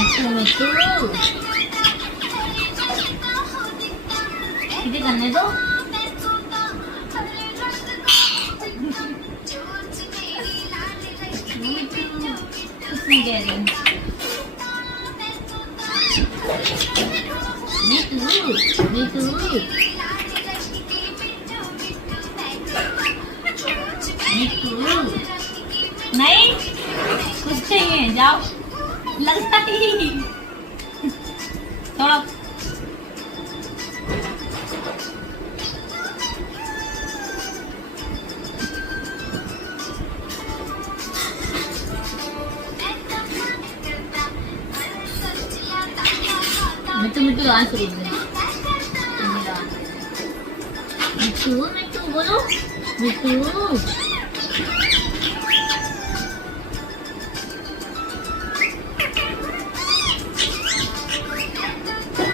मिट्टू किती करने दो मिट्टू कुछ नहीं कह रही मिट्टू मिट्टू मिट्टू नहीं कुछ चाहिए जाओ लगता ही थोड़ा मिट्टू मिट्टू डांस करो मिट्टू मिट्टू बोलो मिट्टू